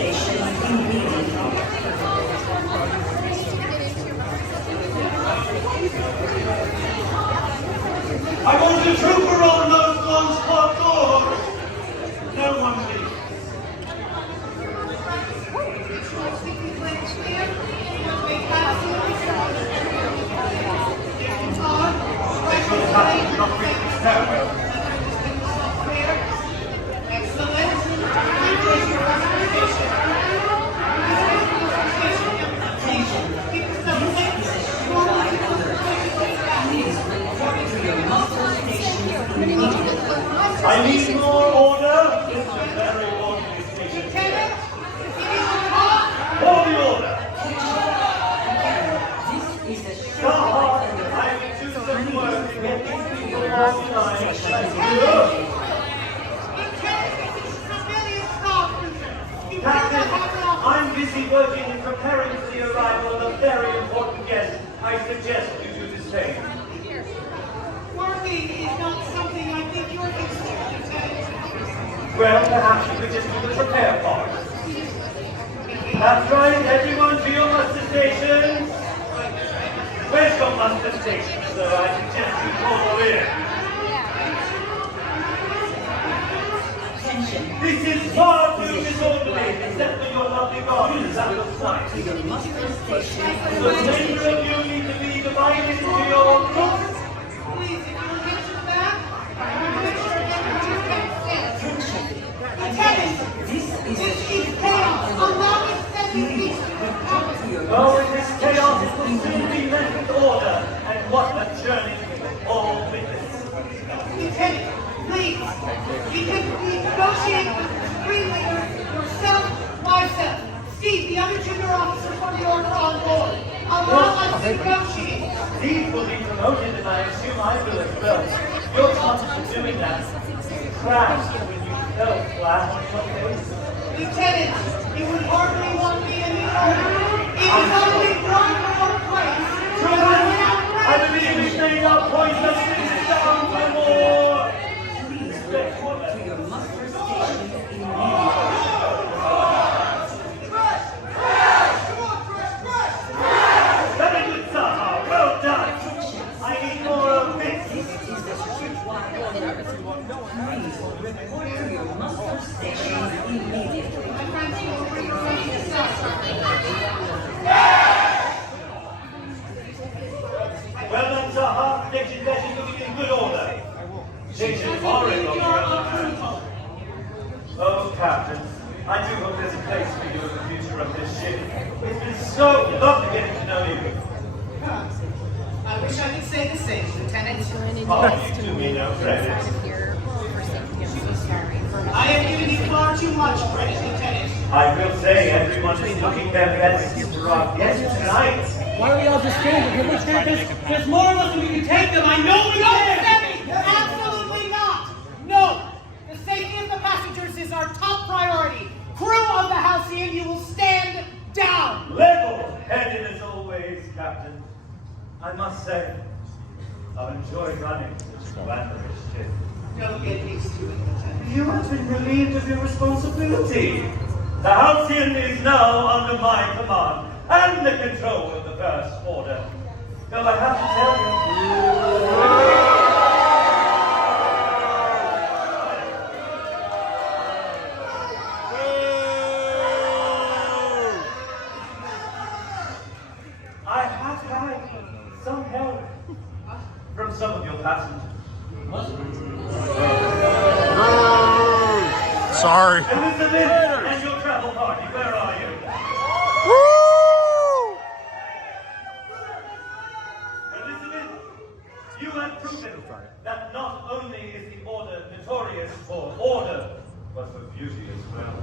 station immediately. I want a trooper on those closed spot doors. No one leaves. I need more order. This is a very ordinary station. Lieutenant, For the order. This is a Stop. I will do some work to get these people organized. Captain, I'm busy working and preparing for the arrival of a very important guest. I suggest you do the same. Working is not something I think you're interested in, Lieutenant. Well, perhaps you could just do the prepare part. That's right, everyone to your muster stations. Where's your muster station, sir? I suggest you follow in. attention. This is far too disorderly, except for your lovely gardens at the site. To your muster station. The remainder of you need to be divided into your groups. Please, if you will get to the back, I want to make sure I get your Attention. Lieutenant, This is this a is chaos. Allow me to set these pieces of property. Oh, in this chaos it will soon be met with order, and what a journey we will all witness. Lieutenant, please, we can negotiate with the three leaders, yourself, myself, Steve, the other junior officer from the order on board. Allow us to negotiate. These will be promoted, and I assume I will as well. Your chances of doing that crashed when you fell flat on your face. Lieutenant, you would hardly want me in the order. It is only one more place. I believe we made our point of sitting down for more. To your muster station immediately. Very good, Saha. Well done. I need more of this. This is the streetwide order. Please report to your muster station immediately. My friends will bring your own Well done, Saha. Next invasion will be in good order. Changes are in order. Oh, Captain, I do hope there's a place for you in the future of this ship. It's been so lovely getting to know you. I wish I could say the same, Lieutenant. Oh, you do me no credit. I have given you far too much credit, Lieutenant. I will say everyone is looking their best for our guest tonight. Why are we all just standing? Can we take this? There's more of us than we can take them. I know we No, can. Sammy! Absolutely not! No! The safety of the passengers is our top priority. Crew of the Halcyon, you will stand down! Level-headed as always, Captain. I must say, I've enjoyed running this glamorous ship. Don't get used to it, Lieutenant. You have been relieved of your responsibility. The Halcyon is now under my command and the control of the First Order. Though I have to tell you, I have had some help from some of your passengers. Sorry. Elizabeth and your travel party, where are you? Woo! Elizabeth, you have proven that not only is the Order notorious for order, but for beauty as well.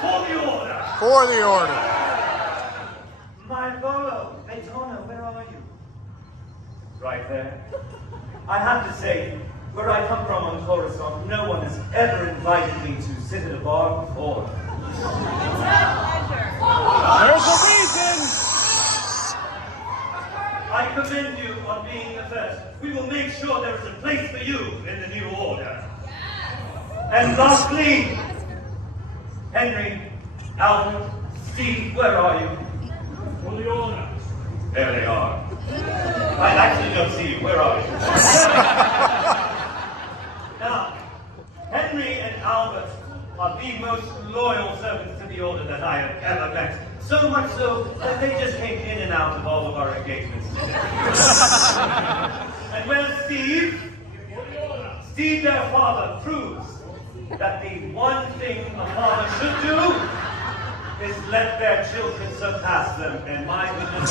For the Order! For the order. My Volo, Daytona, where are you? Right there. I have to say, where I come from on Coruscant, no one has ever invited me to sit at a bar before. There's a reason. I commend you on being the first. We will make sure there is a place for you in the new order. And lastly, Henry, Albert, Steve, where are you? For the order. There they are. I actually don't see you. Where are you? Now, Henry and Albert are the most loyal servants to the order that I have ever met. So much so that they just came in and out of all of our engagements. And well, Steve, their father, proves that the one thing a father should do is let their children surpass them, and my goodness.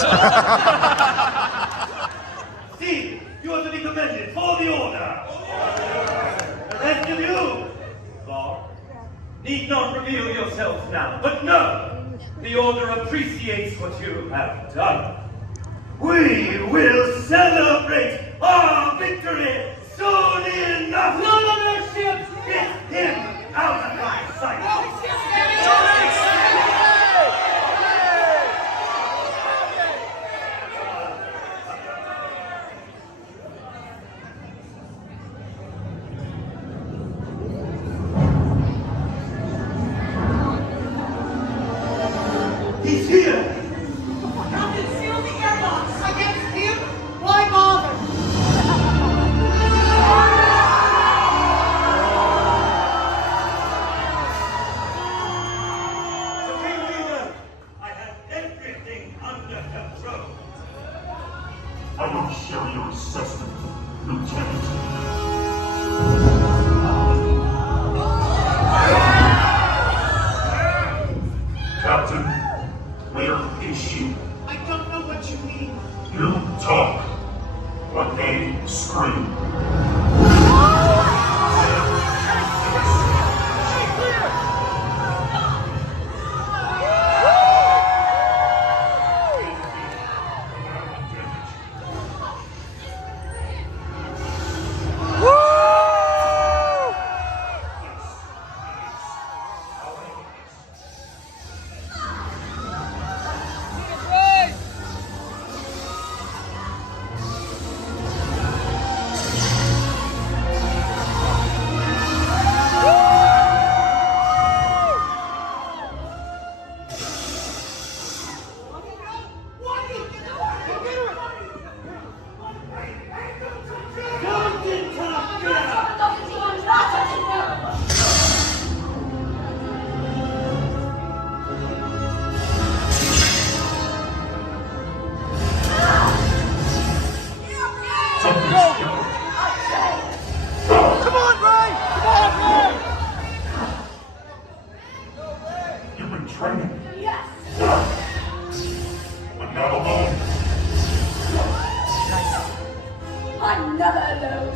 Steve, you are to be commended for the order. The rest of you, Law, need not reveal yourselves now, but know the order appreciates what you have done. We will celebrate our victory soon enough. None of their ships! Get him out of my sight. He's here! Captain, seal the airlocks! Against him? Why bother? Supreme Leader, I have everything under control. I will show your assessment, Lieutenant. Captain, where is she? I don't know what you mean. You talk, but they scream. You've been training. Yes! But not alone. I'm never alone.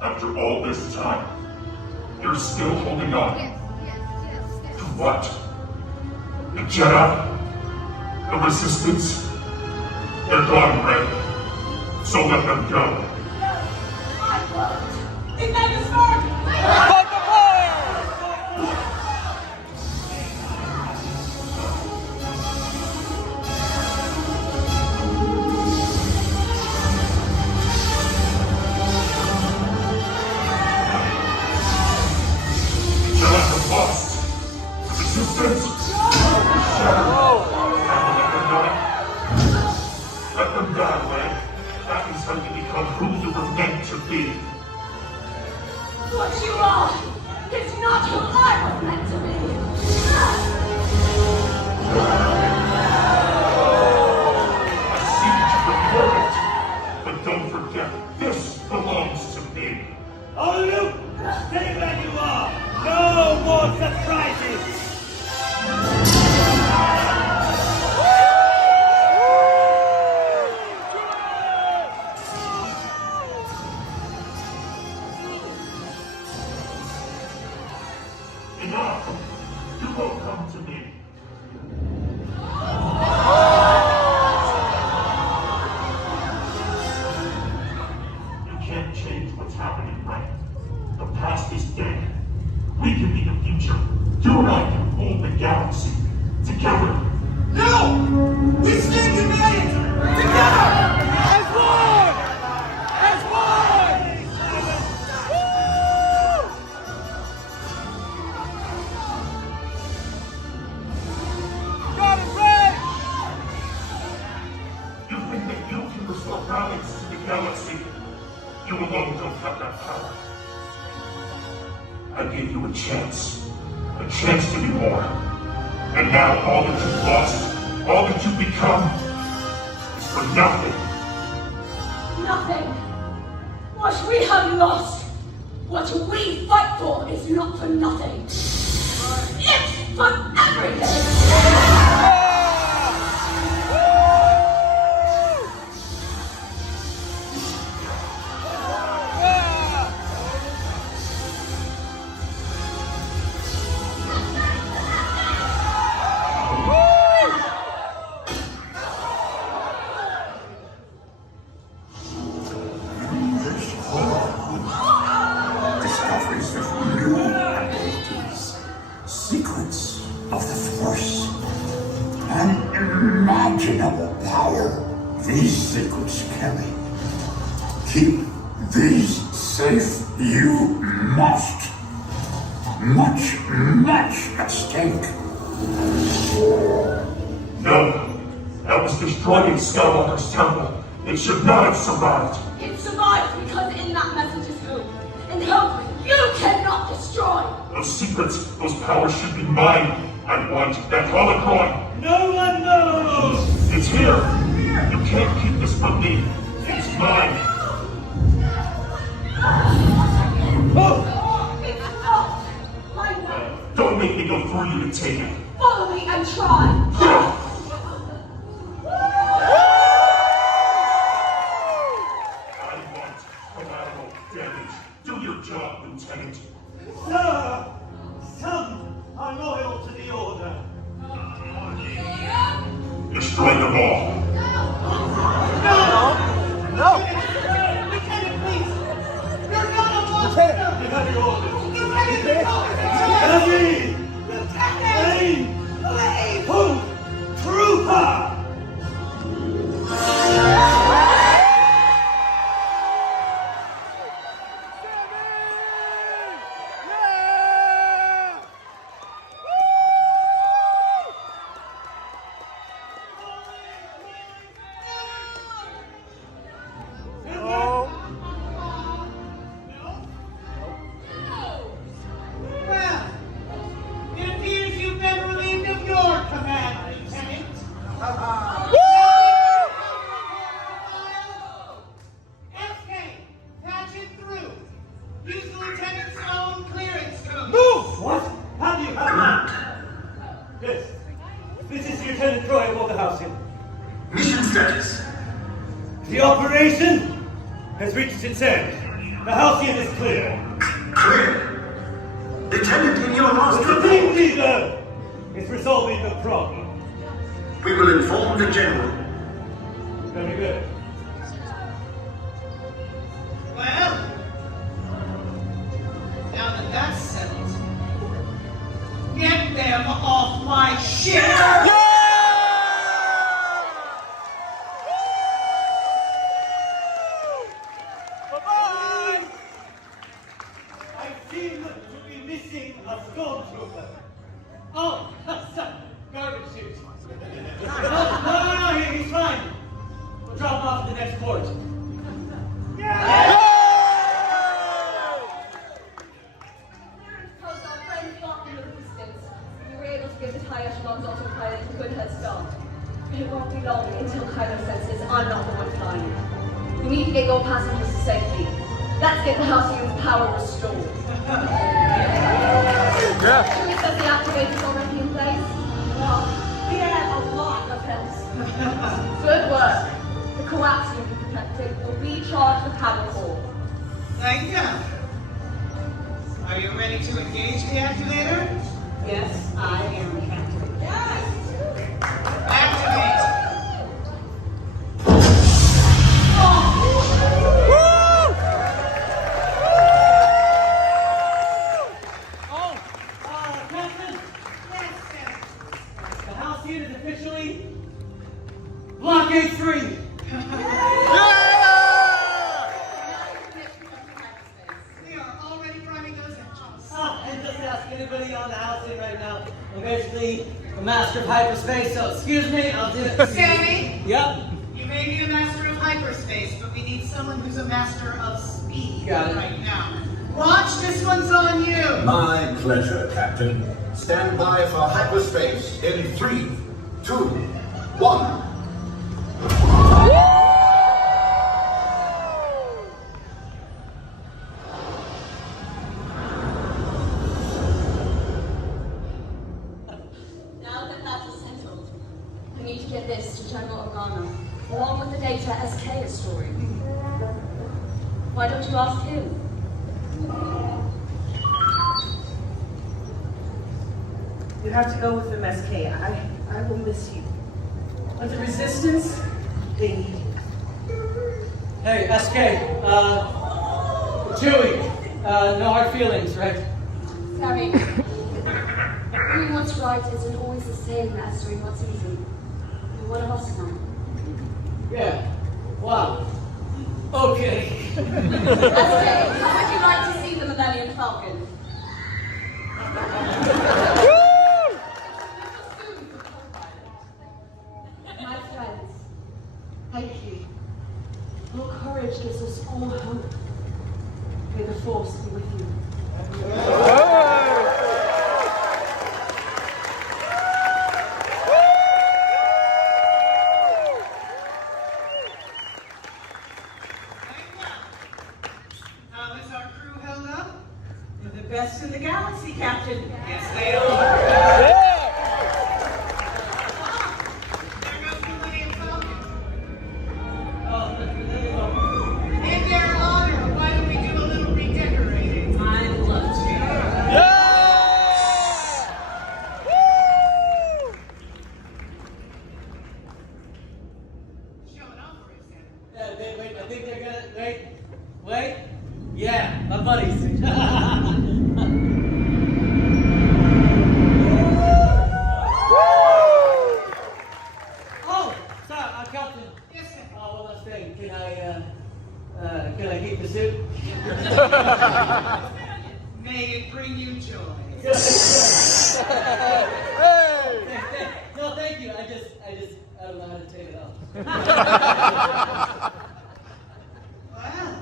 After all this time, you're still holding on. To what? The Jedi? The Resistance? They're gone, Red. So let them go. I won't. Ignite the spark! Fight the fire! Jedi have lost. The Resistance? Let them die, Red. That is how you become who you were meant to be. What you are is not who I was meant to be. I see that you prefer it. But don't forget, this belongs to me. All of you, stay where you are. No more surprises. Enough! You will come to me. We can be the future. You and I can hold the galaxy together. No! We stand united! Together! As one! As one! Woo! Got it, Ray! You think that you can restore balance to the galaxy? You alone don't have that power. I gave you a chance to be more. And now all that you've lost, all that you've become, is for nothing. Nothing. What we have lost, what we fight for is not for nothing. It's for everything. Discoveries of new abilities, secrets of the Force, unimaginable power these secrets carry. Keep these safe. You must. Much at stake. No, that was destroyed in Skywalker's temple. It should not have survived. It survives because in that message is hope. And hope you cannot destroy. Those secrets, those powers should be mine. I want that holocron. No one knows! It's here. You can't keep this from me. It's mine. Oh, it's not. I know. Don't make me go through you to take it. Follow me and try. I want collateral damage. Do your job, Lieutenant. Sir, some are loyal to the Order. Destroy them all. Lieutenant, please! You're not a monster! You have your orders. You're ready to go! Heavy! Lieutenant! Aim! Please! Hoop! Trooper! Well, it appears you've been relieved of your command, Lieutenant. Escape! Patch it through! Use the Lieutenant's own clearance code! Move! What? How do you have that? Yes. This is Lieutenant Troy of Waterhouse. Mission status. The operation has reached its end. The Halcyon is clear. Clear. Lieutenant, in your last The team report, leader is resolving the problem. we will inform the General. Very good. Well, now that that's settled, get them off my ship! I seem to be missing a stormtrooper. Oh, garbage chute. No, he's fine. We'll drop him off at the next port. Clearance codes our friends got in the resistance. We were able to give the high echelons autopilot a good head start. It won't be long until Kylo senses I'm not the one flying. We need to get your passengers to safety. Let's get the Halcyon's power restored. Chewie says the activator's already in place. Well, yeah, a lot of helps. Good work. The coaxium you protected will recharge the power core. Thank you. Are you ready to engage the activator? Yes, I am, Captain. Activate! Stargate 3. We are already priming those engines. And just ask anybody on the house in right now. I'm basically a master of hyperspace, so excuse me, I'll do it. Sammy, Yep. you may be a master of hyperspace, but we need someone who's a master of speed Got it. right now. Watch, this one's on you. My pleasure, Captain. Stand by for hyperspace in 3, 2, 1. Now that that is settled, we need to get this to General Organa, along with the data SK is storing. Why don't you ask him? You have to go with them, SK. I will miss you. But the Resistance, they need you. Hey, SK, Chewie, no hard feelings, right? Sammy, doing what's right isn't always the same as doing what's easy. You're one of us now. Yeah. Wow. Okay. SK, how would you like to see the Millennium Falcon? My friends, thank you. Your courage gives us all hope. May the Force be with you. How is our crew held up? You're the best in the galaxy, Captain. Yes, they are. There goes the Millennium Falcon. In their honor, why don't we do a little redecorating? I love you. Showing off for us, Sam. Wait, I think they're gonna, wait. Yeah, my buddies. Oh, sorry, Captain. Yes, sir. One last thing. Can I keep the suit? May it bring you joy. No, thank you. I don't know how to take it off. Well,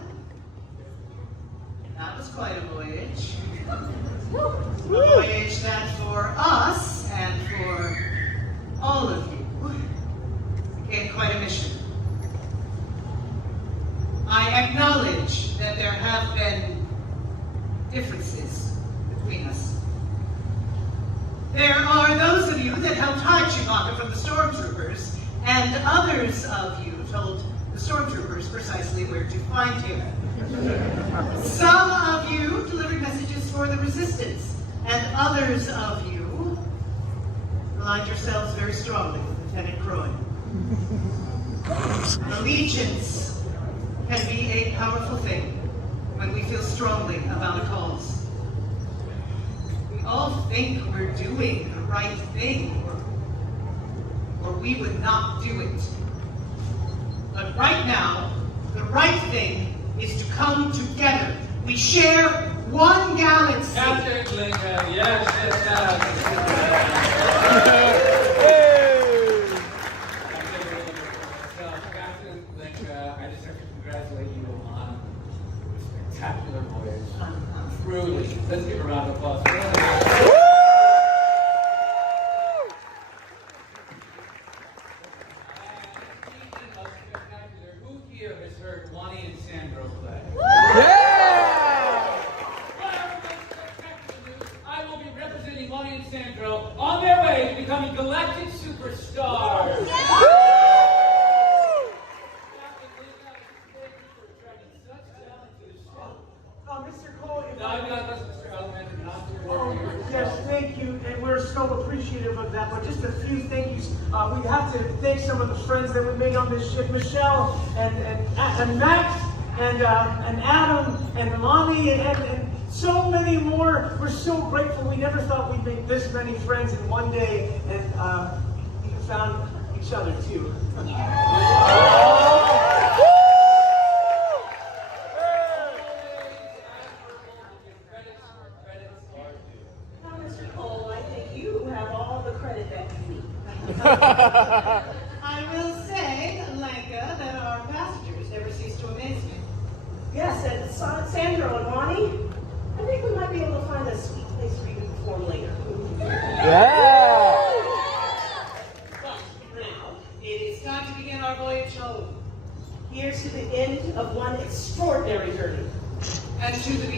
that was quite a voyage. A voyage that for us and for all of you became quite a mission. I acknowledge that there have been differences between us. There are those of you that helped hide Chewbacca from the stormtroopers, and others of you told the stormtroopers precisely where to find him. Some of you delivered messages for the Resistance, and others of you aligned yourselves very strongly with Lieutenant Croy. Allegiance can be a powerful thing when we feel strongly about a cause. We all think we're doing the right thing, or we would not do it. But right now, the right thing is to come together. We share one galaxy. Captain Lincoln, yes. Captain Lincoln, I just have to congratulate you on a spectacular voyage. Truly. Let's give a round of applause. Who here has heard Lonnie and Sandro play? I will be representing Lonnie and Sandro on their way to becoming Galactic superstars. Mr. Cole, if No, I I'm may- not Mr. Element, and not Oh, yes, thank you, and we're so appreciative of that. But just a few thank yous. We have to thank some of the friends that we made on this ship: Michelle and Max and Adam and Lonnie and so many more. We're so grateful. We never thought we'd make this many friends in one day, and we each other too. Now, Mr. Cole, I think you have all the credit that you need. I will say, Lenka, that our passengers never cease to amaze me. Yes, and Sandro and Ronnie, I think we might be able to find a sweet place for you to perform later. Yeah! But now, it is time to begin our voyage home. Here's to the end of one extraordinary journey. And to the